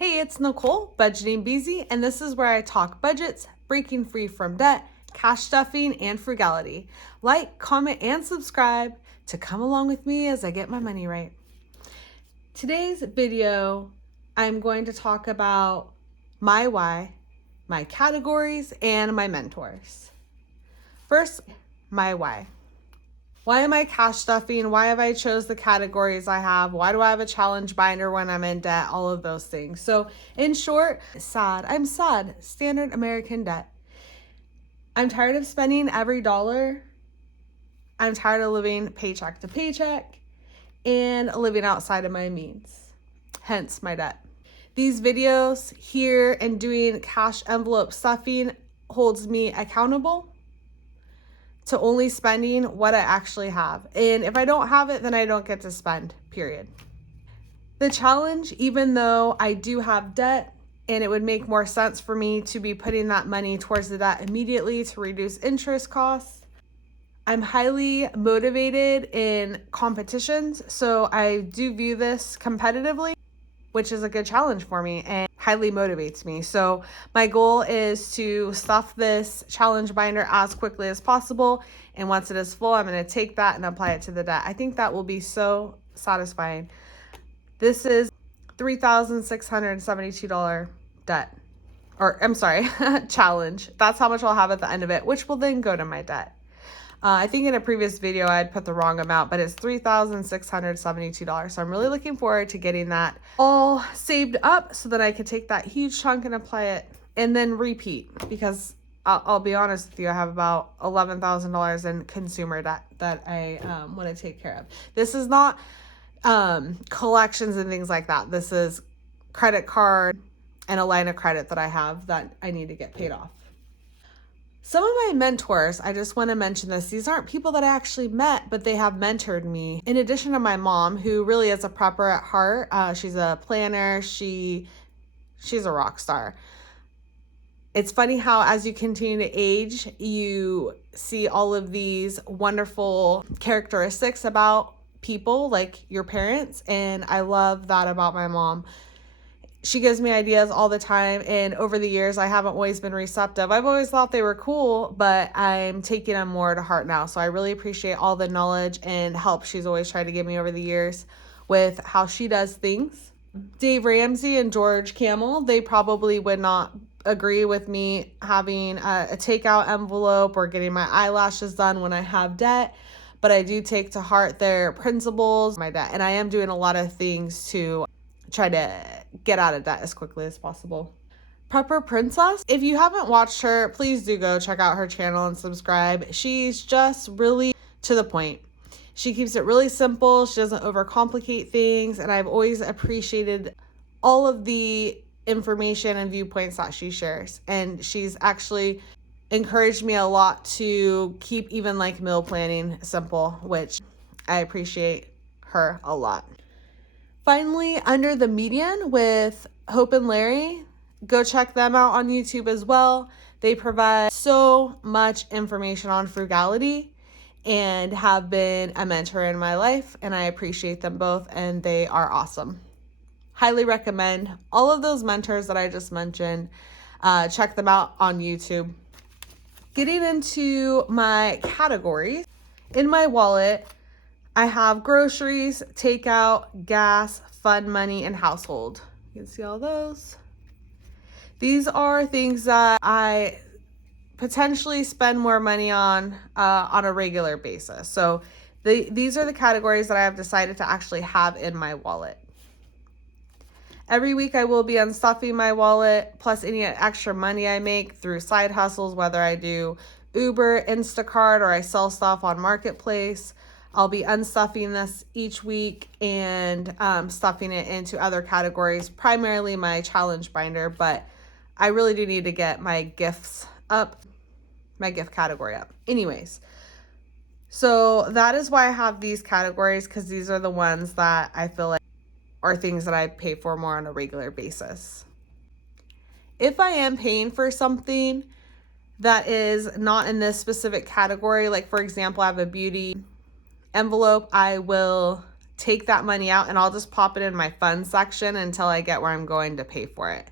Hey, it's Nicole, Budgeting Beezy, and this is where I talk budgets, breaking free from debt, cash stuffing, and frugality. Like, comment, and subscribe to come along with me as I get my money right. Today's video, I'm going to talk about my why, my categories, and my mentors. First, my why. Why am I cash stuffing? Why have I chose the categories I have? Why do I have a challenge binder when I'm in debt? All of those things. So in short, sad. I'm sad. Standard American debt. I'm tired of spending every dollar. I'm tired of living paycheck to paycheck and living outside of my means. Hence my debt. These videos here and doing cash envelope stuffing holds me accountable to only spending what I actually have. And if I don't have it, then I don't get to spend, period. The challenge, even though I do have debt and it would make more sense for me to be putting that money towards the debt immediately to reduce interest costs, I'm highly motivated in competitions. So I do view this competitively, which is a good challenge for me and highly motivates me. So my goal is to stuff this challenge binder as quickly as possible. And once it is full, I'm going to take that and apply it to the debt. I think that will be so satisfying. This is $3,672 debt, or I'm sorry, challenge. That's how much I'll have at the end of it, which will then go to my debt. I think in a previous video I had put the wrong amount, but it's $3,672. So I'm really looking forward to getting that all saved up so that I can take that huge chunk and apply it and then repeat, because I'll be honest with you, I have about $11,000 in consumer debt that I want to take care of. This is not collections and things like that. This is credit card and a line of credit that I have that I need to get paid off. Some of my mentors, I just want to mention this. These aren't people that I actually met, but they have mentored me. In addition to my mom, who really is a prepper at heart. She's a planner. She's a rock star. It's funny how as you continue to age, you see all of these wonderful characteristics about people like your parents. And I love that about my mom. She gives me ideas all the time, and over the years, I haven't always been receptive. I've always thought they were cool, but I'm taking them more to heart now. So I really appreciate all the knowledge and help she's always tried to give me over the years with how she does things. Dave Ramsey and George Camel, they probably would not agree with me having a takeout envelope or getting my eyelashes done when I have debt, but I do take to heart their principles, my debt, and I am doing a lot of things to try to get out of debt as quickly as possible. Prepper Princess, if you haven't watched her, please do go check out her channel and subscribe. She's just really to the point. She keeps it really simple. She doesn't overcomplicate things, and I've always appreciated all of the information and viewpoints that she shares. And she's actually encouraged me a lot to keep even like meal planning simple, which I appreciate her a lot. Finally, Under the Median with Hope and Larry. Go check them out on YouTube as well. They provide so much information on frugality and have been a mentor in my life, and I appreciate them both, and they are awesome. Highly recommend all of those mentors that I just mentioned. Check them out on YouTube. Getting into my categories, in my wallet, I have groceries, takeout, gas, fun money, and household. You can see all those. These are things that I potentially spend more money on a regular basis. So these are the categories that I have decided to actually have in my wallet. Every week I will be unstuffing my wallet, plus any extra money I make through side hustles, whether I do Uber, Instacart, or I sell stuff on Marketplace. I'll be unstuffing this each week and stuffing it into other categories, primarily my challenge binder, but I really do need to get my gifts up, my gift category up. Anyways, so that is why I have these categories, because these are the ones that I feel like are things that I pay for more on a regular basis. If I am paying for something that is not in this specific category, like for example, I have a beauty envelope, I will take that money out and I'll just pop it in my fund section until I get where I'm going to pay for it.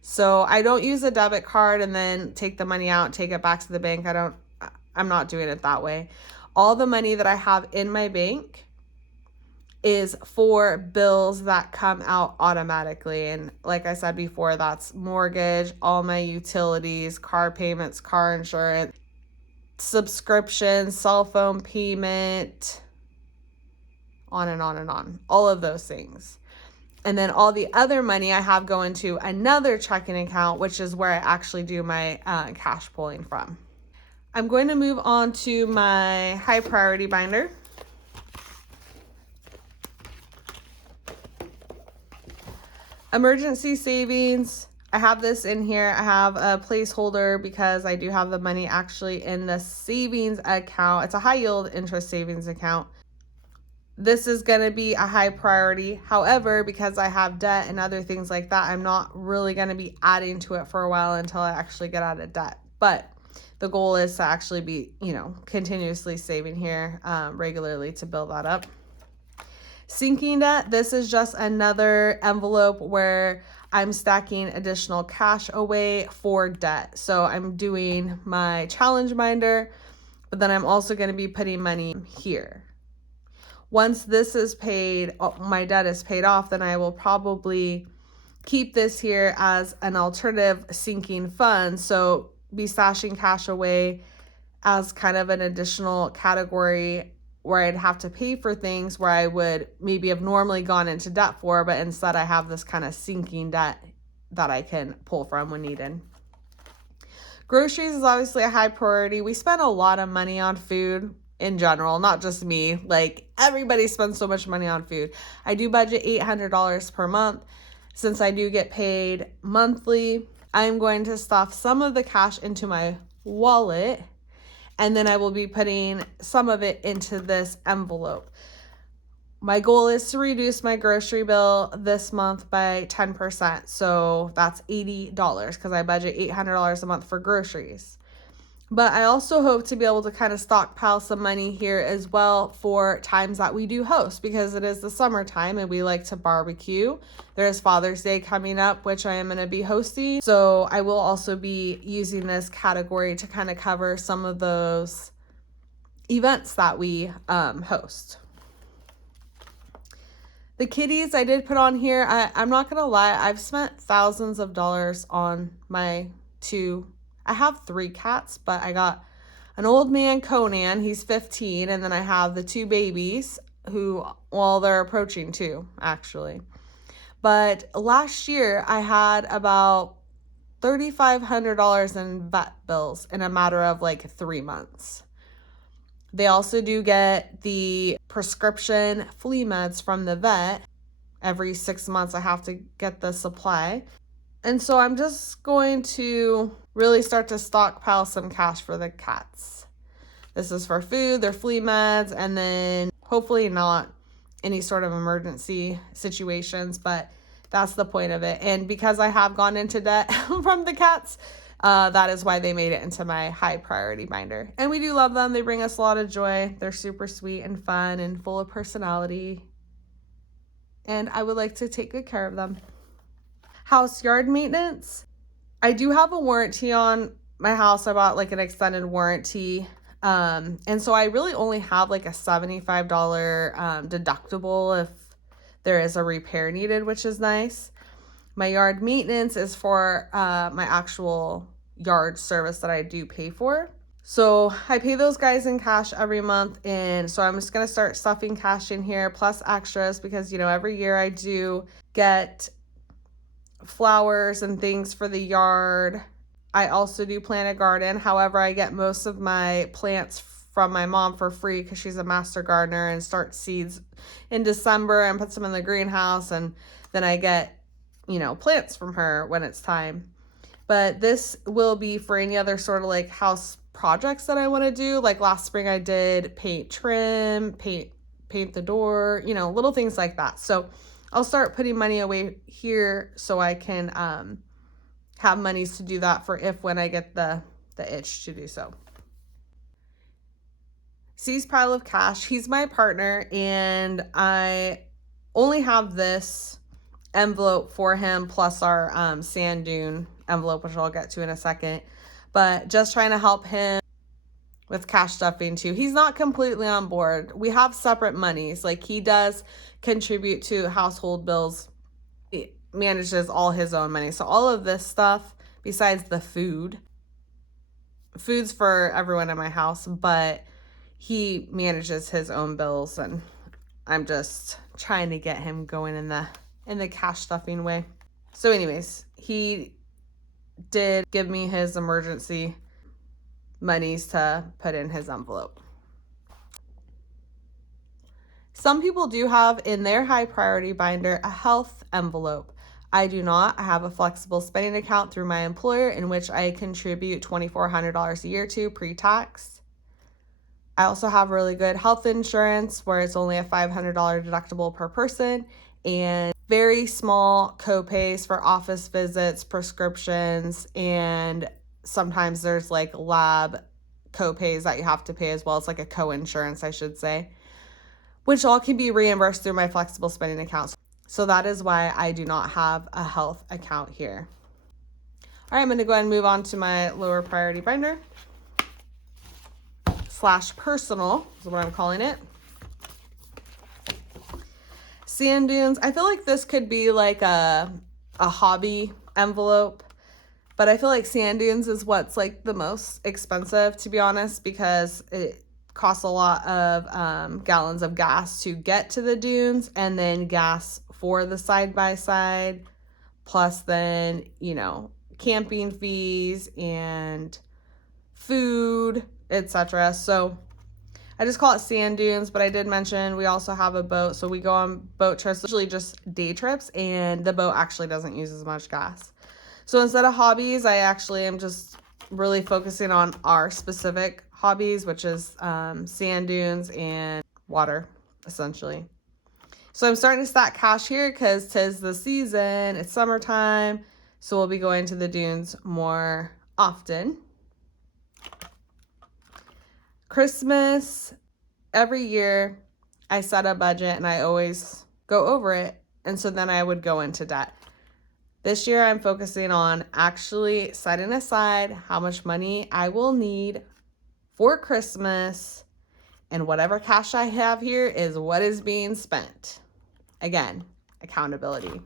So I don't use a debit card and then take the money out, take it back to the bank. I'm not doing it that way. All the money that I have in my bank is for bills that come out automatically. And like I said before, that's mortgage, all my utilities, car payments, car insurance, subscription, cell phone payment, on and on and on, all of those things. And then all the other money I have go into another checking account, which is where I actually do my cash pulling from. I'm going to move on to my high priority binder. Emergency savings. I have this in here. I have a placeholder because I do have the money actually in the savings account. It's a high yield interest savings account. This is going to be a high priority. However, because I have debt and other things like that, I'm not really going to be adding to it for a while until I actually get out of debt. But the goal is to actually be, continuously saving here regularly to build that up. Sinking debt, this is just another envelope where I'm stacking additional cash away for debt. So I'm doing my challenge binder, but then I'm also going to be putting money here. Once this is paid, my debt is paid off, then I will probably keep this here as an alternative sinking fund. So be stashing cash away as kind of an additional category where I'd have to pay for things where I would maybe have normally gone into debt for, but instead I have this kind of sinking debt that I can pull from when needed. Groceries is obviously a high priority. We spend a lot of money on food in general, not just me. Like, everybody spends so much money on food. I do budget $800 per month. Since I do get paid monthly, I'm going to stuff some of the cash into my wallet, and then I will be putting some of it into this envelope. My goal is to reduce my grocery bill this month by 10%. So that's $80 because I budget $800 a month for groceries. But I also hope to be able to kind of stockpile some money here as well for times that we do host, because it is the summertime and we like to barbecue. There's Father's Day coming up, which I am going to be hosting. So I will also be using this category to kind of cover some of those events that we host. The kitties I did put on here. I'm not going to lie. I've spent thousands of dollars on my I have 3 cats, but I got an old man, Conan, he's 15, and then I have the 2 babies who, they're approaching 2, actually. But last year, I had about $3,500 in vet bills in a matter of like 3 months. They also do get the prescription flea meds from the vet. Every 6 months, I have to get the supply. And so I'm just going to really start to stockpile some cash for the cats. This is for food, their flea meds, and then hopefully not any sort of emergency situations, but that's the point of it. And because I have gone into debt from the cats, that is why they made it into my high priority binder. And we do love them. They bring us a lot of joy. They're super sweet and fun and full of personality. And I would like to take good care of them. House yard maintenance. I do have a warranty on my house. I bought like an extended warranty. And so I really only have like a $75 deductible if there is a repair needed, which is nice. My yard maintenance is for my actual yard service that I do pay for. So I pay those guys in cash every month. And so I'm just going to start stuffing cash in here plus extras because, every year I do get flowers and things for the yard. I also do plant a garden. However, I get most of my plants from my mom for free because she's a master gardener and starts seeds in December and puts them in the greenhouse. And then I get, plants from her when it's time. But this will be for any other sort of like house projects that I want to do. Like last spring I did paint trim, paint the door, little things like that. So I'll start putting money away here so I can have monies to do that for when I get the itch to do so. sees pile of cash. He's my partner, and I only have this envelope for him plus our sand dune envelope, which I'll get to in a second. But just trying to help him with cash stuffing too. He's not completely on board. We have separate monies. Like, he does contribute to household bills. He manages all his own money. So all of this stuff, besides the food's for everyone in my house, but he manages his own bills, and I'm just trying to get him going in the cash stuffing way. So anyways, he did give me his emergency monies to put in his envelope. Some people do have in their high priority binder a health envelope. I do not. I have a flexible spending account through my employer in which I contribute $2,400 a year to pre-tax. I also have really good health insurance where it's only a $500 deductible per person, and very small co-pays for office visits, prescriptions, and sometimes there's like lab co-pays that you have to pay as well. It's like a co-insurance, I should say, which all can be reimbursed through my flexible spending account. So that is why I do not have a health account here. All right, I'm going to go ahead and move on to my lower priority binder / personal is what I'm calling it. Sand dunes. I feel like this could be like a hobby envelope, but I feel like sand dunes is what's like the most expensive, to be honest, because it costs a lot of gallons of gas to get to the dunes, and then gas for the side-by-side, plus then, you know, camping fees and food, etc. So I just call it sand dunes, but I did mention we also have a boat, so we go on boat trips, usually just day trips, and the boat actually doesn't use as much gas. So instead of hobbies, I actually am just really focusing on our specific hobbies, which is sand dunes and water, essentially. So I'm starting to stack cash here because 'tis the season, it's summertime, so we'll be going to the dunes more often. Christmas, every year I set a budget and I always go over it, and so then I would go into debt. This year I'm focusing on actually setting aside how much money I will need for Christmas, and whatever cash I have here is what is being spent. Again, accountability.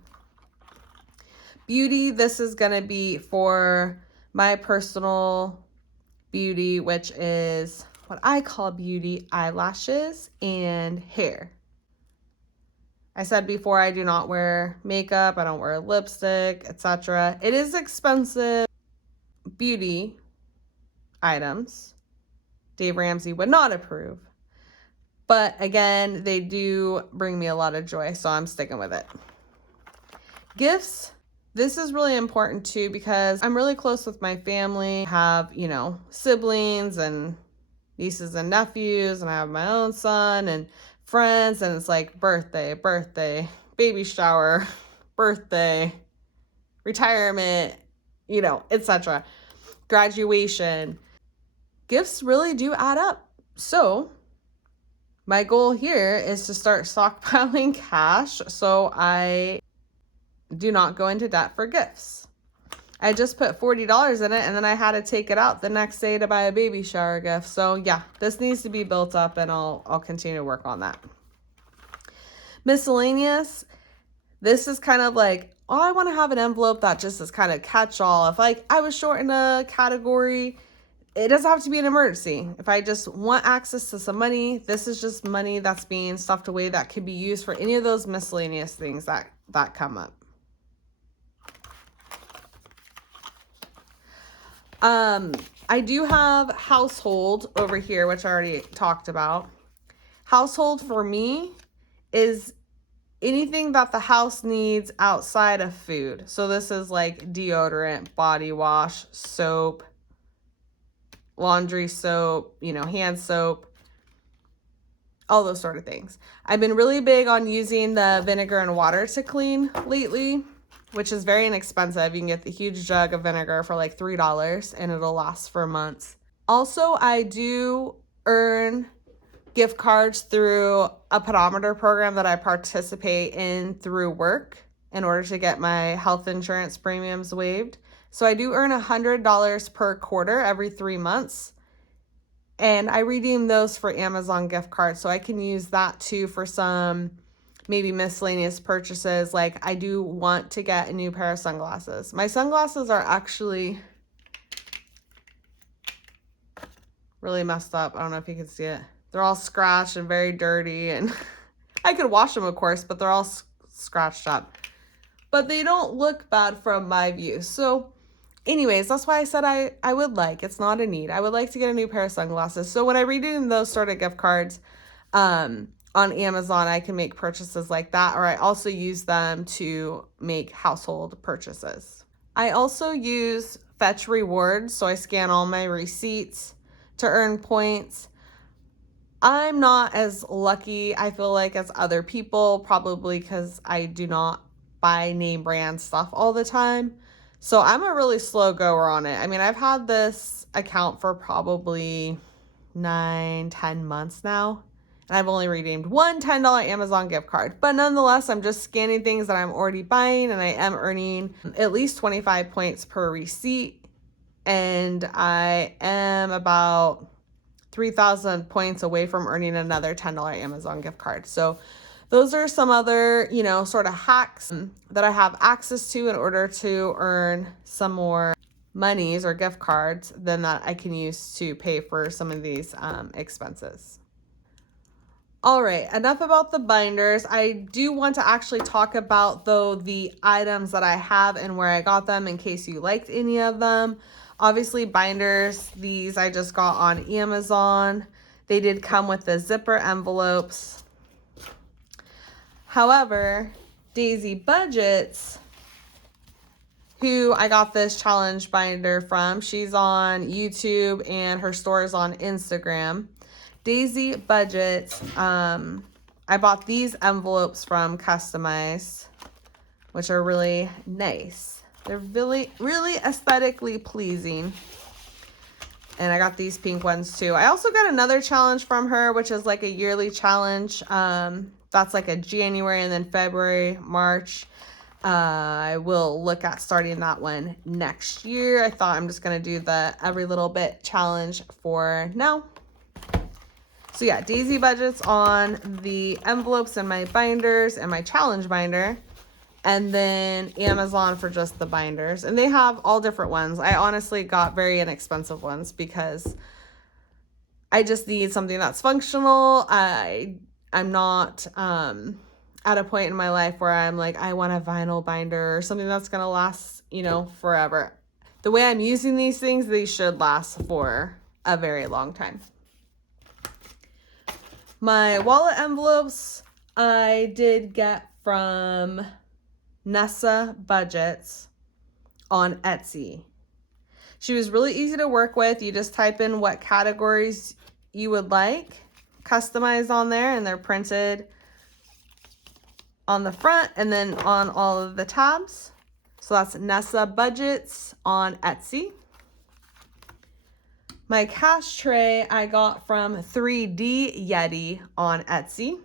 Beauty, this is going to be for my personal beauty, which is what I call beauty: eyelashes and hair. I said before, I do not wear makeup, I don't wear lipstick, etc. It is expensive beauty items. Dave Ramsey would not approve. But again, they do bring me a lot of joy, so I'm sticking with it. Gifts. This is really important too because I'm really close with my family. I have, you know, siblings and nieces and nephews, and I have my own son and friends, and it's like birthday, baby shower, birthday, retirement, you know, etc. Graduation. Gifts really do add up. So my goal here is to start stockpiling cash so I do not go into debt for gifts. I just put $40 in it, and then I had to take it out the next day to buy a baby shower gift. So yeah, this needs to be built up, and I'll continue to work on that. Miscellaneous. This is kind of like, oh, I want to have an envelope that just is kind of catch-all. If like I was short in a category, it doesn't have to be an emergency. If I just want access to some money, this is just money that's being stuffed away that could be used for any of those miscellaneous things that come up. I do have household over here, which I already talked about. Household for me is anything that the house needs outside of food. So this is like deodorant, body wash, soap, laundry soap, you know, hand soap, all those sort of things. I've been really big on using the vinegar and water to clean lately, which is very inexpensive. You can get the huge jug of vinegar for like $3 and it'll last for months. Also, I do earn gift cards through a pedometer program that I participate in through work in order to get my health insurance premiums waived. So I do earn $100 per quarter every 3 months. And I redeem those for Amazon gift cards. So I can use that too for some maybe miscellaneous purchases. Like I do want to get a new pair of sunglasses. My sunglasses are actually really messed up. I don't know if you can see it. They're all scratched and very dirty, and I could wash them, of course, but they're all scratched up. But they don't look bad from my view. So anyways, that's why I said I would like, it's not a need. I would like to get a new pair of sunglasses. So when I redeem those sort of gift cards on Amazon, I can make purchases like that, or I also use them to make household purchases. I also use Fetch Rewards, so I scan all my receipts to earn points. I'm not as lucky, I feel like, as other people, probably because I do not buy name brand stuff all the time. So I'm a really slow goer on it. I mean, I've had this account for probably 9-10 months now, and I've only redeemed one $10 Amazon gift card. But nonetheless, I'm just scanning things that I'm already buying, and I am earning at least 25 points per receipt. And I am about 3,000 points away from earning another $10 Amazon gift card. So those are some other, sort of hacks that I have access to in order to earn some more monies or gift cards than that I can use to pay for some of these expenses. All right, enough about the binders. I do want to actually talk about, though, the items that I have and where I got them in case you liked any of them. Obviously, binders, these I just got on Amazon. They did come with the zipper envelopes. However, Daisy Budgets, who I got this challenge binder from, she's on YouTube and her store is on Instagram. Daisy Budgets, I bought these envelopes from Customize, which are really nice. They're really, really aesthetically pleasing. And I got these pink ones too. I also got another challenge from her, which is like a yearly challenge. That's like a January and then February, March. I will look at starting that one next year. I thought I'm just going to do the every little bit challenge for now. So yeah, Daisy Budgets on the envelopes and my binders and my challenge binder. And then Amazon for just the binders. And they have all different ones. I honestly got very inexpensive ones because I just need something that's functional. I'm not at a point in my life where I'm like, I want a vinyl binder or something that's going to last, forever. The way I'm using these things, they should last for a very long time. My wallet envelopes I did get from Nessa Budgets on Etsy. She was really easy to work with. You just type in what categories you would like, customize on there, and they're printed on the front and then on all of the tabs. So that's Nessa Budgets on Etsy. My cash tray I got from 3D Yeti on Etsy.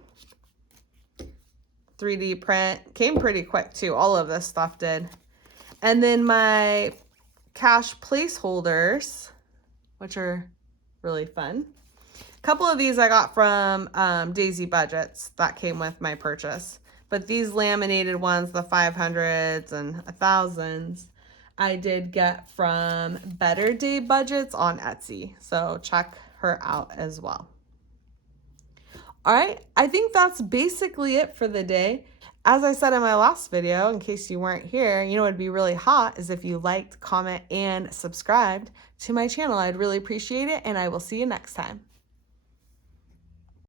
3D print came pretty quick too. All of this stuff did. And then my cash placeholders, which are really fun. A couple of these I got from Daisy Budgets that came with my purchase. But these laminated ones, the 500s and 1000s, I did get from Better Day Budgets on Etsy. So check her out as well. All right, I think that's basically it for the day. As I said in my last video, in case you weren't here, what would be really hot is if you liked, comment, and subscribed to my channel. I'd really appreciate it, and I will see you next time.